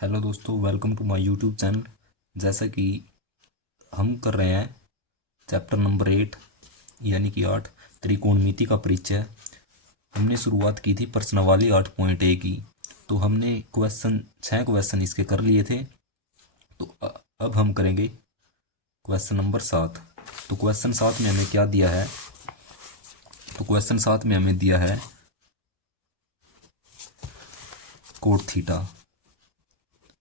Hello दोस्तों, welcome to my YouTube channel. जैसा कि हम कर रहे हैं चैप्टर नंबर 8 यानी कि 8 त्रिकोणमिति का परिचय। हमने शुरुआत की थी प्रश्नावली 8.a की। तो हमने क्वेश्चन 6 क्वेश्चन इसके कर लिए थे। तो अब हम करेंगे क्वेश्चन नंबर 7। तो क्वेश्चन 7 में हमें क्या दिया है? तो क्वेश्चन 7 में हमें दिया है cot theta.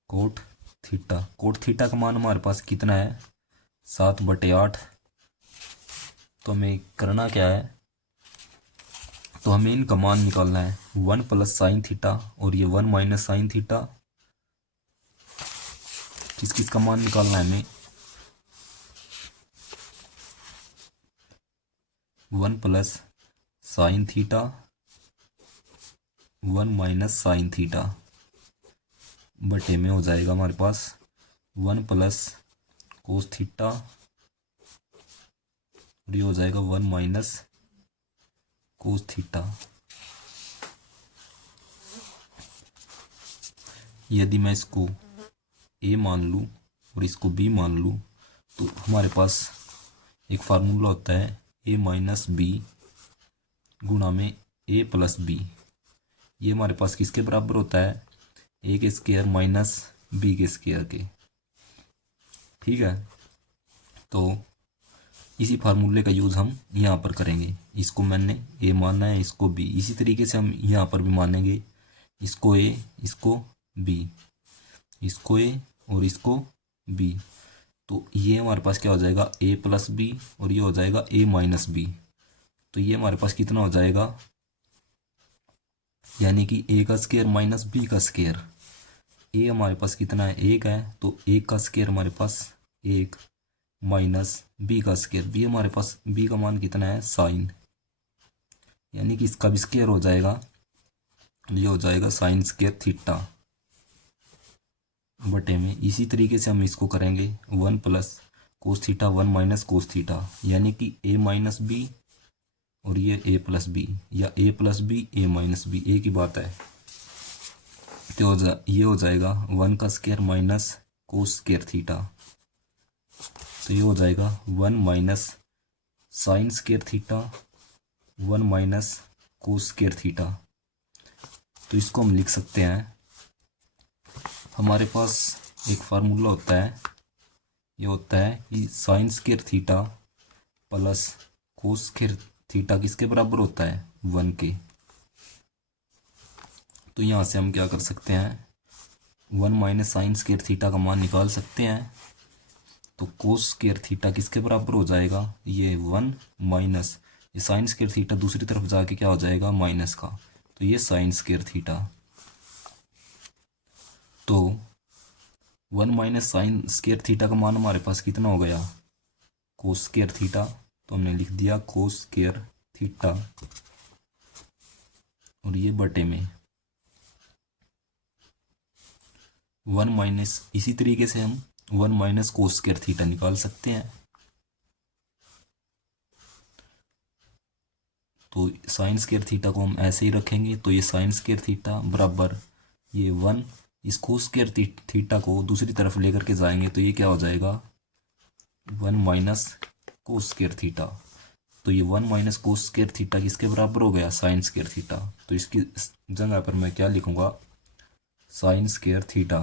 Cot theta cot theta का मान हमारे पास कितना है? 7/8। तो हमें करना क्या है? तो हमें इनका मान निकालना है 1 प्लस साइन थीटा और ये 1 माइनस साइन थीटा। किस किस का मान निकालना है हमें? 1 plus sine theta, 1 minus sine theta बटे में हो जाएगा हमारे पास 1 प्लस कोस थीटा और ये हो जाएगा 1 माइनस कोस थीटा। यदि मैं इसको ए मान लूँ और इसको बी मान लूँ तो हमारे पास एक फार्मूला होता है ए माइनस बी गुणा में ए प्लस बी। ये हमारे पास किसके बराबर होता है? ए के स्क्वायर माइनस बी के स्क्वायर के। ठीक है, तो इसी फार्मूले का यूज़ हम यहाँ पर करेंगे। इसको मैंने ए मानना है, इसको बी। इसी तरीके से हम यहाँ पर भी मानेंगे, इसको ए, इसको बी, इसको ए और इसको बी। तो ये हमारे पास क्या हो जाएगा? ए प्लस बी और ये हो जाएगा ए माइनस बी। तो ये हमारे पास कितना हो जाएगा? यानी कि ए का स्क्वायर माइनस बी का स्क्वायर। ए हमारे पास कितना है? 1 है, तो 1 का स्क्वायर हमारे पास 1 माइनस बी का स्क्वायर। बी हमारे पास बी का मान कितना है? साइन। यानी कि इसका भी स्क्वायर हो जाएगा, ये हो जाएगा साइन स्क्वायर थीटा बटे में। इसी तरीके से हम इसको करेंगे 1 plus cos theta 1 minus cos theta, यानी कि ए माइनस बी और ये ए प्लस बी या ए प्लस बी ए माइनस बी, एक ही बात है। तो ये हो जाएगा 1 का square minus cos square theta. तो ये हो जाएगा 1 minus sine square theta 1 minus cos square theta. तो इसको हम लिख सकते हैं, हमारे पास एक फार्मूला होता है, ये होता है कि sine square theta plus cos square theta किसके बराबर होता है? 1 के। तो यहाँ से हम क्या कर सकते हैं? 1 माइनस साइन स्क्वायर थीटा का मान निकाल सकते हैं। तो कोस स्क्वायर थीटा किसके बराबर हो जाएगा? ये 1 माइनस ये साइन स्क्वायर थीटा दूसरी तरफ जाके क्या हो जाएगा? माइनस का। तो ये साइन स्क्वायर थीटा। तो 1 माइनस साइन स्क्वायर थीटा का मान हमारे पास कितना हो गया? Cos square theta. तो हमने लिख दिया कोस स्क्वायर थीटा और ये बटे में 1 माइनस, इसी तरीके से हम 1 माइनस कोस स्क्वायर थीटा निकाल सकते हैं। तो साइन स्क्वायर थीटा को हम ऐसे ही रखेंगे, तो ये साइन स्क्वायर थीटा बराबर ये 1, इस कोस स्क्वायर थीटा को दूसरी तरफ लेकर के जाएंगे तो ये क्या हो जाएगा? 1 माइनस कोस स्क्वायर थीटा। तो ये 1 माइनस कोस स्क्वायर थीटा किसके बराबर हो गया? Sine square theta. तो इसकी जगह पर मैं क्या लिखूंगा? Sine square theta.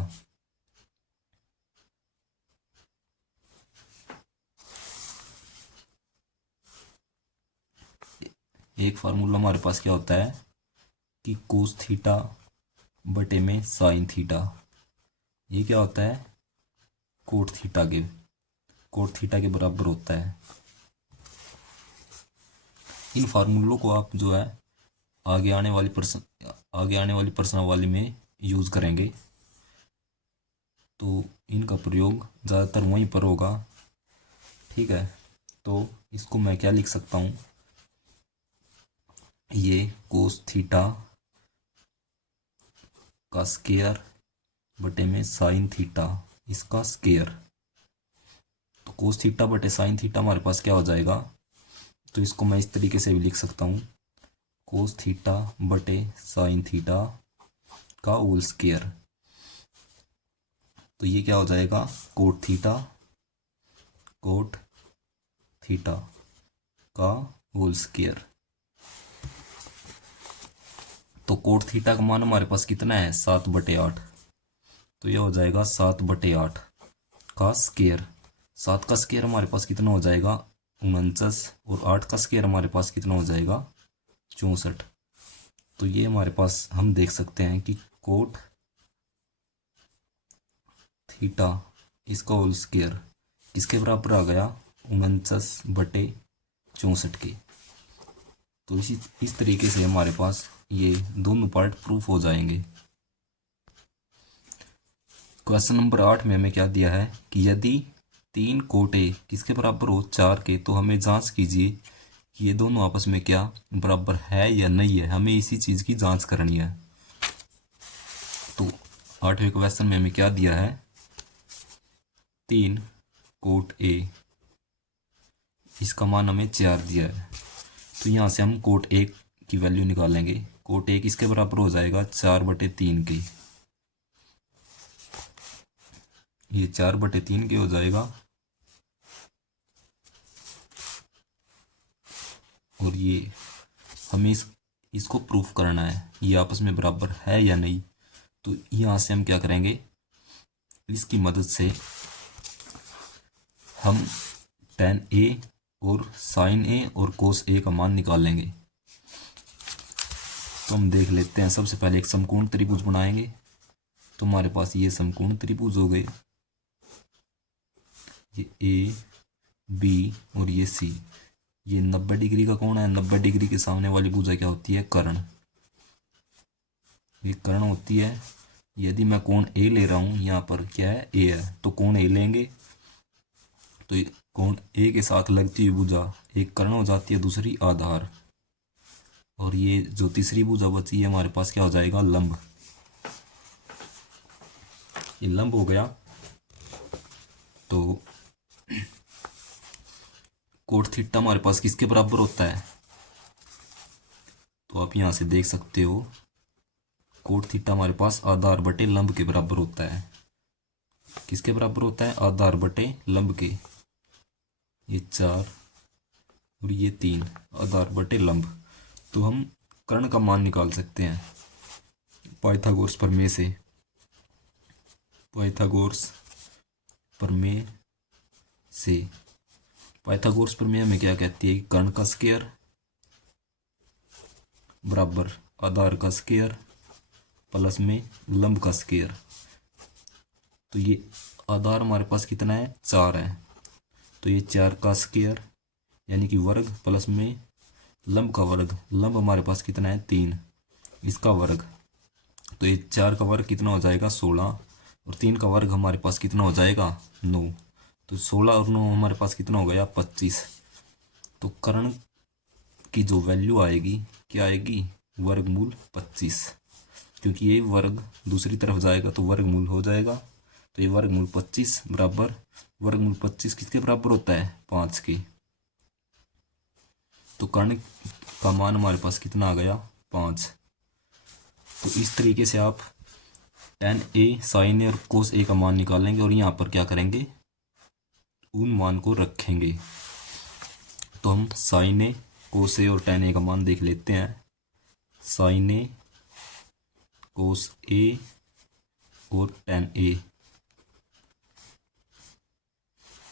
एक फार्मूला हमारे पास क्या होता है कि कोस थीटा बटे में साइन थीटा, ये क्या होता है? कोट थीटा के बराबर होता है। इन फार्मूलों को आप जो है आगे आने वाली प्रश्नावली में यूज करेंगे, तो इनका प्रयोग ज़्यादातर वहीं पर होगा। ठीक है, तो इसको मैं क्या लिख सकता हूँ? ये कोस थीटा का स्क्वायर बटे में साइन थीटा, इसका स्क्वायर। तो कोस थीटा बटे साइन थीटा हमारे पास क्या हो जाएगा? तो इसको मैं इस तरीके से भी लिख सकता हूँ, कोस थीटा बटे साइन थीटा का होल स्क्वायर। तो ये क्या हो जाएगा, कोट थीटा का होल स्क्वायर। तो कोट थीटा का मान हमारे पास कितना है, 7/8। तो ये हो जाएगा 7/8 का स्क्वायर। 7 का स्क्वायर हमारे पास कितना हो जाएगा, 49, और 8 का स्क्वायर हमारे पास कितना हो जाएगा, 64। तो ये हमारे पास हम देख सकते हैं कि कोट थीटा इसका होल स्क्वायर किसके बराबर आ गया, 49/64 के। तो इस तरीके से हमारे पास ये दोनों पार्ट प्रूफ हो जाएंगे। क्वेश्चन नंबर 8 में हमें क्या दिया है कि यदि 3 कोट ए किसके बराबर हो, 4 के, तो हमें जांच कीजिए कि ये दोनों आपस में क्या बराबर है या नहीं है। हमें इसी चीज़ की जांच करनी है। तो 8वें क्वेश्चन में हमें क्या दिया है, 3 कोट ए, इसका मान हमें 4 दिया है। तो यहाँ से हम कोट ए की वैल्यू निकालेंगे। कोट ए किसके बराबर हो जाएगा, 4/3 के। ये 4/3 के हो जाएगा, और ये हमें इसको प्रूफ करना है ये आपस में बराबर है या नहीं। तो यहाँ से हम क्या करेंगे, इसकी मदद से हम tan a और sin a और cos a का मान निकाल लेंगे। तो हम देख लेते हैं, सबसे पहले एक समकोण त्रिभुज बनाएंगे। तो हमारे पास ये समकोण त्रिभुज हो गए, ये ए बी और ये सी। ये 90 डिग्री का कोण है। 90 डिग्री के सामने वाली भुजा क्या होती है, कर्ण। ये कर्ण होती है। यदि मैं कोण ए ले रहा हूँ, यहाँ पर क्या है, ए है, तो कोण ए लेंगे। तो कोण ए के साथ लगती हुई भुजा एक कर्ण हो जाती है, दूसरी आधार। और ये जो तीसरी भुजा बची है हमारे पास क्या हो जाएगा, लंब। ये लंब हो गया। तो कोट थीटा हमारे पास किसके बराबर होता है, तो आप यहाँ से देख सकते हो, कोट थीटा हमारे पास आधार बटे लंब के बराबर होता है। किसके बराबर होता है, आधार बटे लंब के। ये 4 और ये 3 आधार बटे लंब। तो हम कर्ण का मान निकाल सकते हैं पाइथागोरस प्रमेय से। पाइथागोरस प्रमेय से पाइथागोरस प्रमेय हमें क्या कहती है कि कर्ण का स्क्वायर बराबर आधार का स्क्वायर प्लस में लंब का स्क्वायर। तो ये आधार हमारे पास कितना है, 4 है। तो ये 4 का स्क्वायर यानी कि वर्ग प्लस में लंब का वर्ग। लंब हमारे पास कितना है, 3, इसका वर्ग। तो ये 4 का वर्ग कितना हो जाएगा, 16, और 3 का वर्ग हमारे पास कितना हो जाएगा, 9। तो 16 और 9 हमारे पास कितना हो गया, 25। तो कर्ण की जो वैल्यू आएगी क्या आएगी, वर्गमूल 25। क्योंकि ये वर्ग दूसरी तरफ जाएगा तो वर्गमूल हो जाएगा। तो ये वर्गमूल 25 बराबर, वर्गमूल 25 किसके बराबर होता है, 5 के। तो कर्ण का मान हमारे पास कितना आ गया, 5। तो इस तरीके से आप tan a, sin a और cos a का मान निकालेंगे और यहाँ पर क्या करेंगे, उन मान को रखेंगे। तो हम sin a, cos a और tan a का मान देख लेते हैं। sin a, cos a और tan a।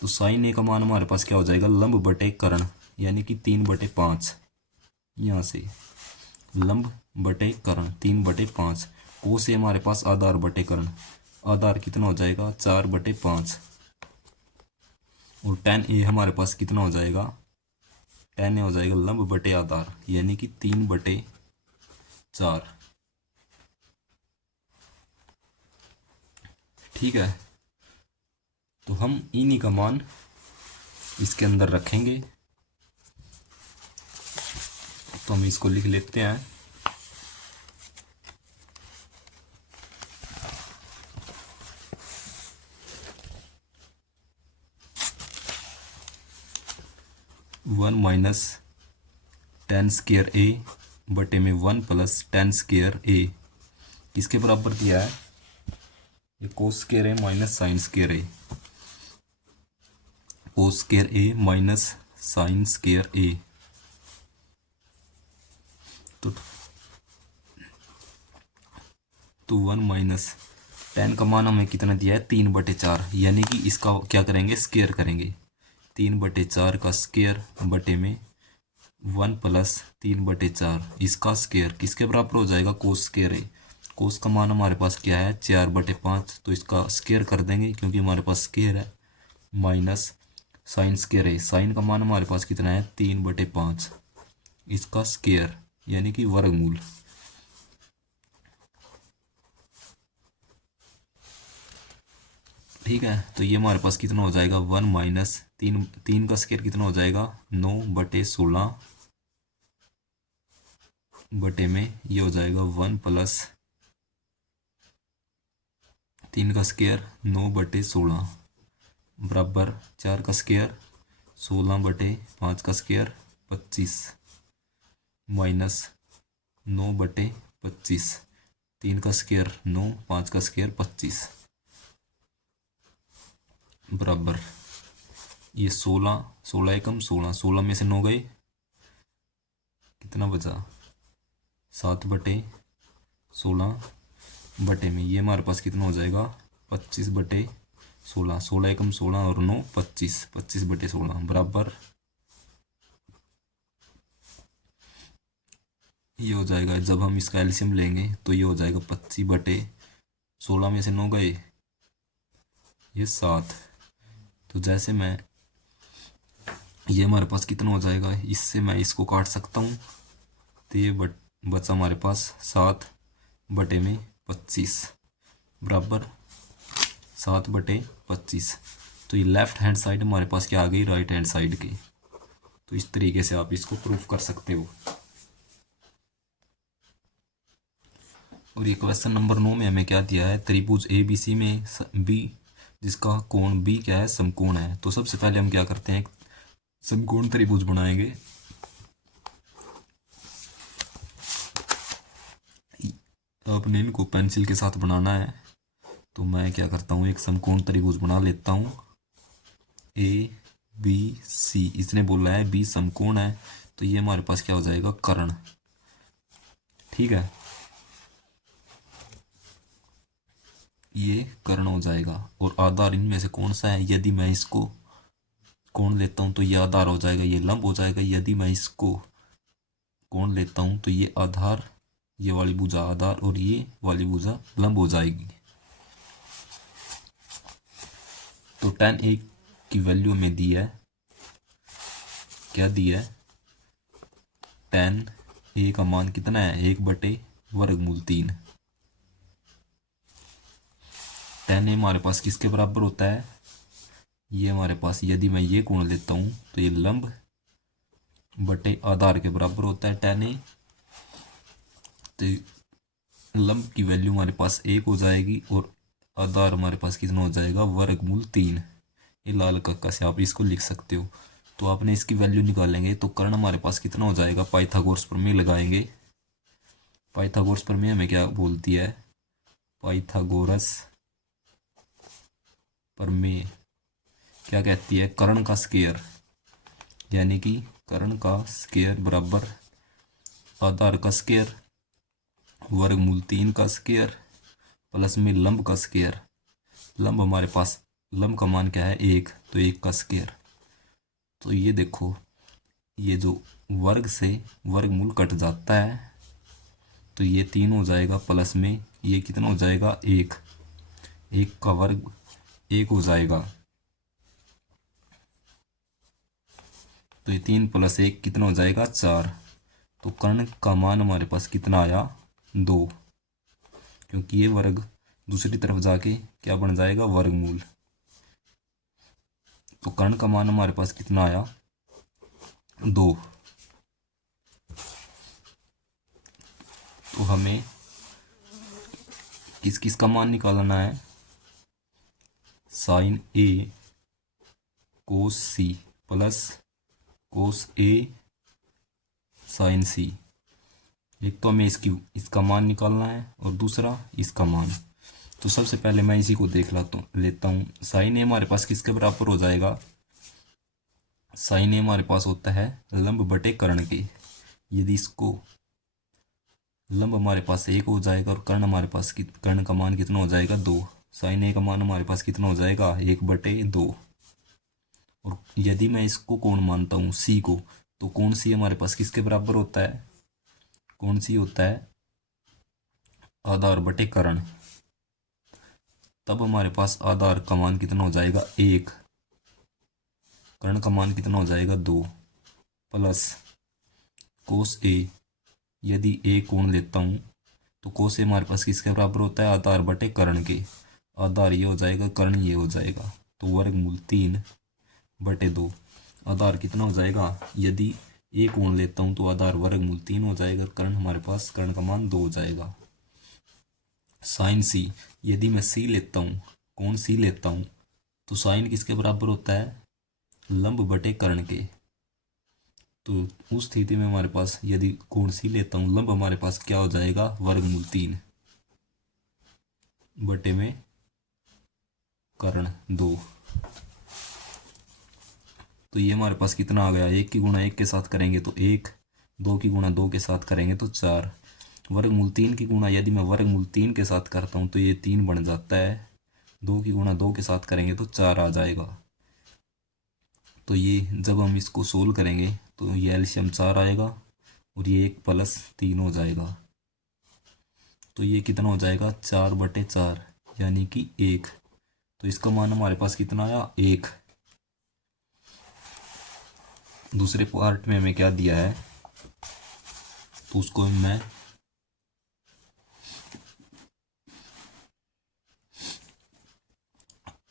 तो sin a का मान हमारे पास क्या हो जाएगा, लंब बटे कर्ण, यानी कि 3/5। यहाँ से लंब बटे कर्ण 3/5। cos a हमारे पास आधार बटे कर्ण, आधार कितना हो जाएगा, 4/5। और tan a हमारे पास कितना हो जाएगा, tan a हो जाएगा लंब बटे आधार, यानी कि 3/4। ठीक है। तो हम इन्हीं का मान इसके अंदर रखेंगे। तो हम इसको लिख लेते हैं। One minus tan square a बटे में 1 प्लस tan स्क्वायर a किसके बराबर दिया है, ये कोस स्क्वायर ए माइनस साइन स्क्वायर ए, कोस स्क्वायर ए माइनस साइन स्क्वायर ए। तो 1 माइनस टेन का मान हमें कितना दिया है 3/4, यानी कि इसका क्या करेंगे स्क्वायर करेंगे। 3/4 का स्क्वायर बटे में 1 प्लस 3/4 इसका स्क्वायर किसके बराबर हो जाएगा कोस स्क्वायर है। कोस का मान हमारे पास क्या है 4/5, तो इसका स्क्वायर कर देंगे क्योंकि हमारे पास स्क्वायर है, माइनस साइन स्क्वायर है। साइन का मान हमारे पास कितना है 3/5 इसका स्क्वायर यानी कि वर्गमूल। ठीक है, तो ये हमारे पास कितना हो जाएगा 1 माइनस 3 का स्क्वायर कितना हो जाएगा 9/16 बटे में ये हो जाएगा 1 प्लस 3 का स्क्वायर 9/16 बराबर 4 का स्क्वायर 16/5 का स्क्वायर 25 माइनस 9/25, 3 का स्क्वायर 9, 5 का स्क्वायर 25 बराबर ये 16 एकम 16 में से 9 गए, कितना बचा 7/16 बटे में ये हमारे पास कितना हो जाएगा 25/16, 16 एकम 16 और 9 25, 25/16 बराबर ये हो जाएगा। जब हम इसका एलसीएम लेंगे तो ये हो जाएगा 25/16 में से 9 गए ये 7, तो जैसे मैं ये हमारे पास कितना हो जाएगा, इससे मैं इसको काट सकता हूँ, तो ये बचा हमारे पास 7/25 बराबर 7/25। तो ये लेफ्ट हैंड साइड हमारे पास क्या आ गई राइट हैंड साइड की। तो इस तरीके से आप इसको प्रूफ कर सकते हो। और ये क्वेश्चन नंबर 9 में हमें क्या दिया है, त्रिभुज ABC में बी जिसका कोण बी क्या है समकोण है। तो सबसे पहले हम क्या करते हैं समकोण त्रिभुज बनाएंगे। आपने इनको पेंसिल के साथ बनाना है, तो मैं क्या करता हूँ एक समकोण त्रिभुज बना लेता हूँ ABC। इसने बोला है बी समकोण है, तो ये हमारे पास क्या हो जाएगा कर्ण। ठीक है, ये कर्ण हो जाएगा। और आधार इनमें से कौन सा है, यदि मैं इसको कोण लेता हूं तो ये आधार हो जाएगा, ये लंब हो जाएगा। यदि मैं इसको कोण लेता हूं तो ये आधार, ये वाली भुजा आधार और ये वाली भुजा लंब हो जाएगी। तो tan a की वैल्यू में दी है, क्या दी है tan a का मान कितना है 1/√3। tan a हमारे पास किसके बराबर होता है, ये हमारे पास यदि मैं ये कोण लेता हूं तो ये लंब बटे आधार के बराबर होता है tan a। तो लंब की वैल्यू हमारे पास 1 हो जाएगी और आधार हमारे पास कितना हो जाएगा 3/√। ये लाल कक्का से आप इसको लिख सकते हो। तो आपने इसकी वैल्यू निकालेंगे तो कर्ण हमारे पास कितना हो जाएगा, पाइथागोरस प्रमेय लगाएंगे। पाइथागोरस प्रमेय हमें क्या बोलती है, पाइथागोरस प्रमेय क्या कहती है, कर्ण का स्क्वायर यानी कि कर्ण का स्क्वायर बराबर आधार का स्क्वायर 3/√3 का स्क्वायर प्लस में लंब का स्क्वायर। लंब हमारे पास लंब का मान क्या है 1, तो 1 का स्क्वायर। तो ये देखो ये जो वर्ग से वर्गमूल कट जाता है तो ये 3 हो जाएगा, प्लस में ये कितना हो जाएगा 1, 1 का वर्ग 1 हो जाएगा। तो ये 3 + 1 कितना हो जाएगा 4। तो कर्ण का मान हमारे पास कितना आया 2, क्योंकि ये वर्ग दूसरी तरफ जाके क्या बन जाएगा वर्गमूल। तो कर्ण का मान हमारे पास कितना आया 2। तो हमें किस किस का मान निकालना है, sin A cos C plus cos A sin C। एक तो हमें इसका मान निकालना है और दूसरा इसका मान। तो सबसे पहले मैं इसी को देख लेता हूँ। साइन ए हमारे पास किसके बराबर हो जाएगा? साइन ए हमारे पास होता है लंब बटे कर्ण के। यदि इसको लंब हमारे पास 1 हो जाएगा और कर्ण हमारे पास कर्ण का मान कितना हो जाएगा? 2। साइन ए का मान हमारे पास कितना हो जाएगा? 1/2। और यदि मैं इसको कोण मानता हूँ सी को, तो कोण सी हमारे पास किसके बराबर होता है? कोण सी होता है आधार बटे कर्ण। तब हमारे पास आधार का मान कितना हो जाएगा? 1। कर्ण का मान कितना हो जाएगा? 2 प्लस कोस ए। यदि ए कोण लेता हूँ तो कोस ए हमारे पास किसके बराबर होता है? आधार बटे कर्ण के। आधार ये हो जाएगा, कर्ण ये हो जाएगा, तो वर्गमूल 3/2। आधार कितना हो जाएगा? यदि ए कोण लेता हूँ तो आधार वर्गमूल 3 हो जाएगा। कर्ण हमारे पास कर्ण का मान 2 हो जाएगा। साइन सी। यदि मैं सी लेता हूँ, कोण सी लेता हूँ, तो साइन किसके बराबर होता है? लंब बटे कर्ण के। तो उस स्थिति में हमारे पास यदि कोण सी लेता हूँ, लंब हमारे पास क्या हो जाएगा? वर्गमूल 3 बटे में कर्ण 2। तो ये हमारे पास कितना आ गया? 1 की गुणा 1 के साथ करेंगे तो 1, 2 की गुणा 2 के साथ करेंगे तो 4। वर्गमूल 3 की गुणा यदि मैं वर्गमूल 3 के साथ करता हूँ तो ये 3 बन जाता है। 2 की गुणा 2 के साथ करेंगे तो 4 आ जाएगा। तो ये जब हम इसको सोल्व करेंगे तो ये एलसीएम 4 आएगा और ये 1 + 3 हो जाएगा। तो ये कितना हो जाएगा? 4/4 यानी कि 1। तो इसका मान हमारे पास कितना आया? 1। दूसरे पार्ट में हमें क्या दिया है तो उसको मैं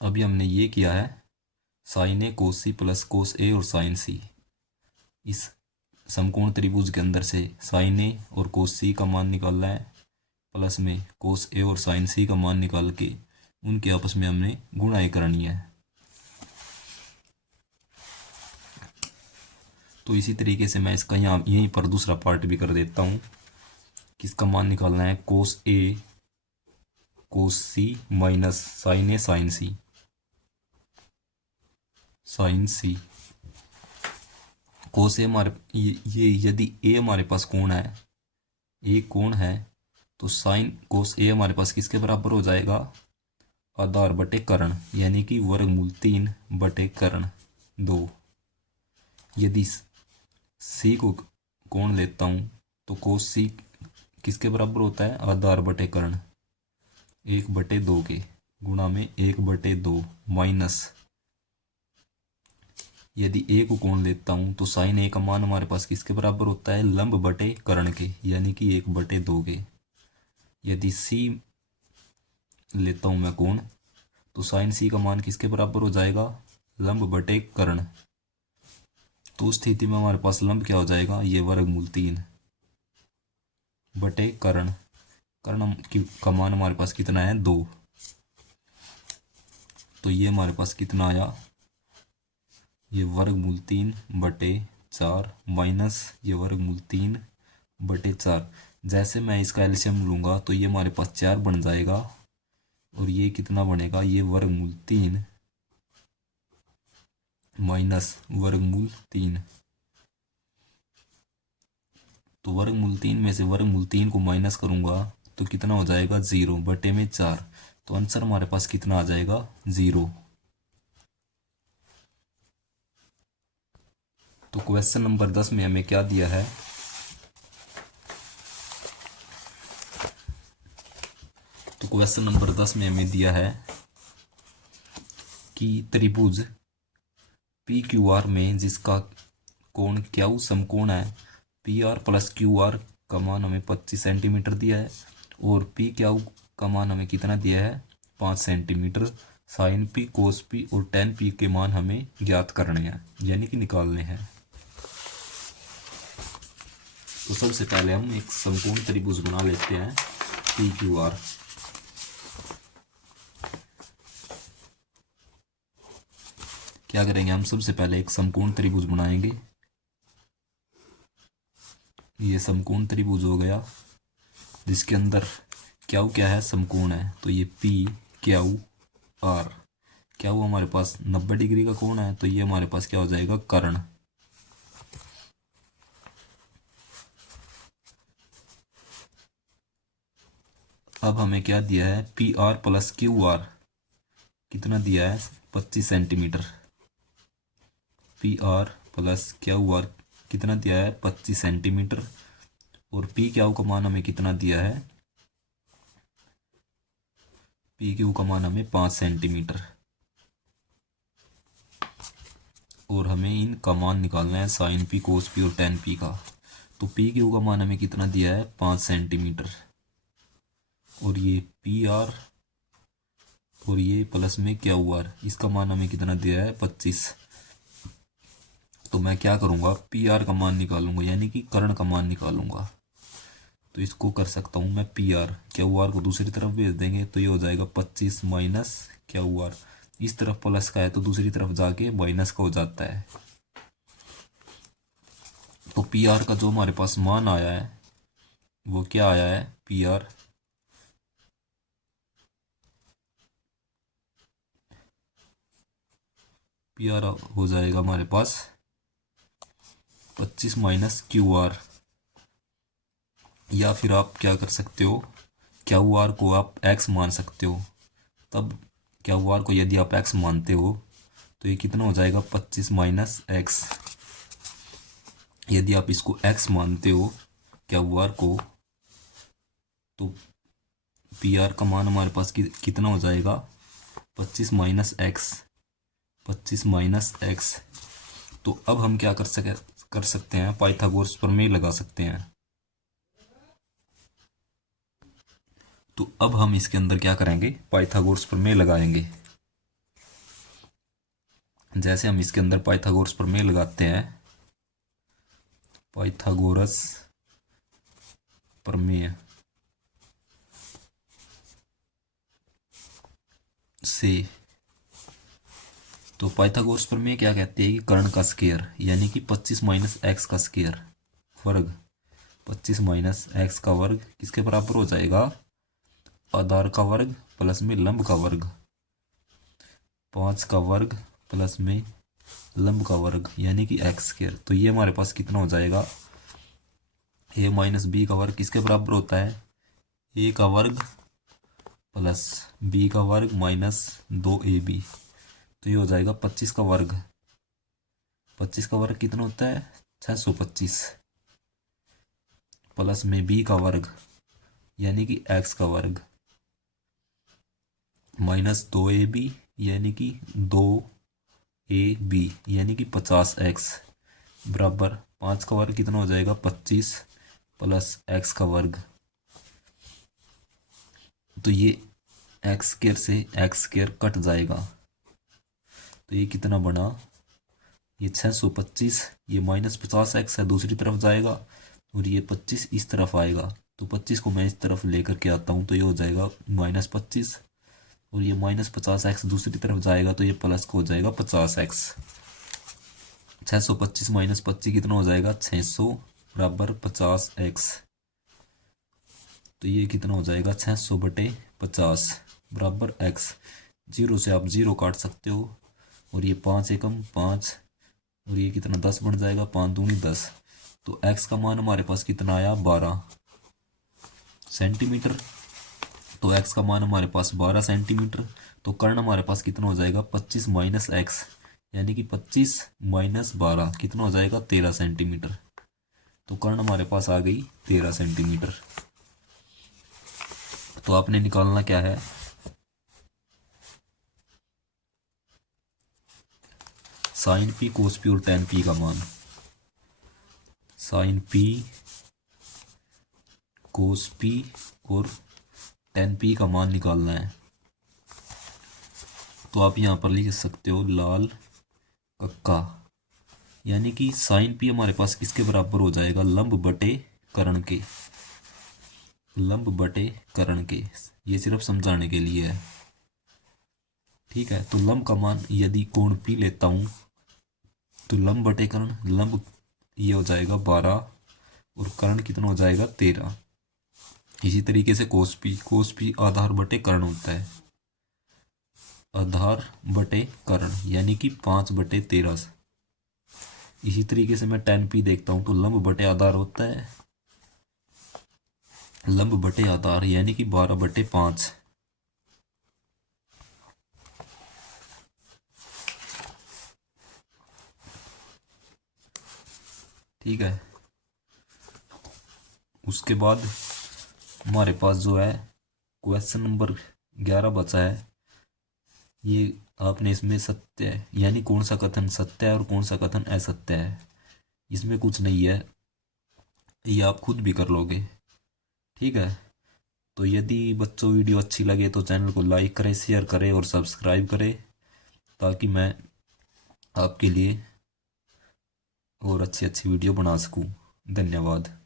अभी हमने ये किया है साइन ए कोस सी प्लस कोस ए और साइन सी। इस समकोण त्रिभुज के अंदर से साइन ए और कोस सी का मान निकालना है, प्लस में कोस ए और साइन सी का मान निकाल के उनके आपस में हमने गुणाएं करनी है। तो इसी तरीके से मैं इसका यहाँ यहीं पर दूसरा पार्ट भी कर देता हूँ। किसका मान निकालना है? कोस ए कोस सी माइनस साइन ए साइन सी। साइन सी कोस ए हमारे ये यदि ए हमारे पास कोण है, ए कोण है, तो साइन कोस ए हमारे पास किसके बराबर हो जाएगा? आधार बटे कर्ण यानी कि वर्गमूल 3/कर्ण 2। यदि सी को कोण लेता हूँ तो कोस सी किसके बराबर होता है? आधार बटे कर्ण 1/2 के गुणा में 1/2 माइनस यदि ए को कोण लेता हूँ तो साइन ए का मान हमारे पास किसके बराबर होता है? लंब बटे कर्ण के यानी कि 1/2 के। यदि सी लेता हूँ मैं कोण तो साइन सी का मान किसके बराबर हो जाएगा? लंब बटे कर्ण। तो उस स्थिति में हमारे पास लंब क्या हो जाएगा? ये वर्गमूल 3/कर्ण। कर्ण का मान हमारे पास कितना है? 2। तो ये हमारे पास कितना आया? ये वर्गमूल 3/4 माइनस ये वर्गमूल 3/4। जैसे मैं इसका एलसीएम लूँगा तो ये हमारे पास 4 बन जाएगा और ये कितना बनेगा? ये वर्गमूल 3 माइनस वर्गमूल 3। तो वर्गमूल 3 में से वर्गमूल 3 को माइनस करूँगा तो कितना हो जाएगा? 0/4। तो आंसर हमारे पास कितना आ जाएगा? 0। तो क्वेश्चन नंबर 10 में हमें क्या दिया है? तो क्वेश्चन नंबर 10 में हमें दिया है कि त्रिभुज पी क्यू आर में जिसका कोण क्यू समकोण है P R plus Q R का मान हमें 25 सेंटीमीटर दिया है और पी क्यू का मान हमें कितना दिया है? 5 centimetre. Sign P cos P और टेन पी के मान हमें ज्ञात करने हैं यानी कि निकालने हैं। तो सबसे पहले हम एक समकोण त्रिभुज बना लेते हैं पी क्यू आर। क्या करेंगे हम? सबसे पहले एक समकोण त्रिभुज बनाएंगे। ये समकोण त्रिभुज हो गया जिसके अंदर क्याऊ क्या है, समकोण है, तो ये पी क्याऊ आर। क्याऊ हमारे पास 90 डिग्री का कोण है, तो ये हमारे पास क्या हो जाएगा, कर्ण। अब हमें क्या दिया है, P R plus Q R कितना दिया है, 25 centimetre. P R plus Q R कितना दिया है, 25 सेंटीमीटर। और पी क्यू का मान हमें कितना दिया है, पी क्यू का मान हमें 5 सेंटीमीटर। और हमें इनका मान निकालना है साइन पी, कोस पी और टेन पी का। तो पी क्यू का मान हमें कितना दिया है, 5 सेंटीमीटर। और ये पी आर और ये प्लस में क्यू आर, इसका मान हमें कितना दिया है, 25। तो मैं क्या करूँगा, पी आर का मान निकालूंगा, यानी कि कर्ण का मान निकालूंगा। तो इसको कर सकता हूँ मैं, पी आर क्यू आर को दूसरी तरफ भेज देंगे तो ये हो जाएगा 25 माइनस क्यू आर। इस तरफ प्लस का है तो दूसरी तरफ जाके माइनस का हो जाता है। तो पी आर का जो हमारे पास मान आया है वो क्या आया है, पी आर हो जाएगा हमारे पास 25 माइनस क्यू आर। या फिर आप क्या कर सकते हो, क्यू आर को आप एक्स मान सकते हो। तब क्यू आर को यदि आप एक्स मानते हो तो ये कितना हो जाएगा, 25 माइनस एक्स। यदि आप इसको एक्स मानते हो क्यू आर को, तो पी आर का मान हमारे पास कितना हो जाएगा, 25 माइनस एक्स, 25 माइनस एक्स। तो अब हम क्या कर सकते हैं, पाइथागोरस प्रमेय लगा सकते हैं। तो अब हम इसके अंदर क्या करेंगे, पाइथागोरस प्रमेय लगाएंगे। जैसे हम इसके अंदर पाइथागोरस प्रमेय लगाते हैं, पाइथागोरस प्रमेय से, तो पाइथागोरस प्रमेय क्या कहते हैं कि कर्ण का स्क्वायर, यानी कि 25 माइनस एक्स का स्क्वायर वर्ग, 25 माइनस एक्स का वर्ग किसके बराबर हो जाएगा, आधार का वर्ग प्लस में लंब का वर्ग, 5 का वर्ग प्लस में लंब का वर्ग, यानी कि एक्स स्क्वायर। तो ये हमारे पास कितना हो जाएगा, ए माइनस बी का वर्ग किसके बराबर होता है, ए का वर्ग प्लस बी का वर्ग माइनस 2ab। तो ये हो जाएगा 25 का वर्ग, 25 का वर्ग कितना होता है, 625, प्लस में बी का वर्ग यानी कि एक्स का वर्ग माइनस 2ab यानी कि 2ab यानी कि 50x बराबर 5 का वर्ग कितना हो जाएगा, 25 प्लस एक्स का वर्ग। तो ये एक्स स्क्वायर से एक्स स्क्वायर कट जाएगा, तो ये कितना बना, ये 625, ये माइनस 50x है दूसरी तरफ जाएगा और ये 25 इस तरफ आएगा। तो 25 को मैं इस तरफ लेकर के आता हूँ तो ये हो जाएगा माइनस 25, और ये माइनस 50x दूसरी तरफ जाएगा तो ये प्लस को हो जाएगा 50x। 625 माइनस 25 कितना हो जाएगा, 600 बराबर 50x। तो ये कितना हो जाएगा, 600 बटे 50 बराबर x। जीरो से आप जीरो काट सकते हो, और ये 5 एकम 5, और ये कितना 10 बन जाएगा, 5 दूनी 10। तो x का मान हमारे पास कितना आया, 12 सेंटीमीटर। तो x का मान हमारे पास 12 सेंटीमीटर। तो कर्ण हमारे पास कितना हो जाएगा, 25 माइनस एक्स, यानी कि 25 माइनस 12 कितना हो जाएगा, 13 सेंटीमीटर। तो कर्ण हमारे पास आ गई 13 सेंटीमीटर। तो आपने निकालना क्या है, साइन पी, कोस पी और टेन पी का मान। साइन पी, कोस पी और टेन पी का मान निकालना है। तो आप यहाँ पर लिख सकते हो लाल कक्का, यानी कि साइन पी हमारे पास किसके बराबर हो जाएगा, लंब बटे कर्ण के, लंब बटे कर्ण के। ये सिर्फ समझाने के लिए है, ठीक है। तो लंब का मान यदि कोण पी लेता हूँ तो लंब बटे कर्ण, लंब ये हो जाएगा 12 और कर्ण कितना हो जाएगा 13। इसी तरीके से कोस पी आधार बटे कर्ण होता है, आधार बटे कर्ण यानी कि 5/13। इसी तरीके से मैं 10p देखता हूं तो लंब बटे आधार होता है, लंब बटे आधार यानी कि 12/5। ठीक है। उसके बाद हमारे पास जो है क्वेश्चन नंबर 11 बचा है। ये आपने इसमें सत्य है यानी कौन सा कथन सत्य है और कौन सा कथन असत्य है, इसमें कुछ नहीं है, ये आप खुद भी कर लोगे। ठीक है। तो यदि बच्चों वीडियो अच्छी लगे तो चैनल को लाइक करें, शेयर करें और सब्सक्राइब करें, ताकि मैं आपके लिए और अच्छी अच्छी वीडियो बना सकूं। धन्यवाद।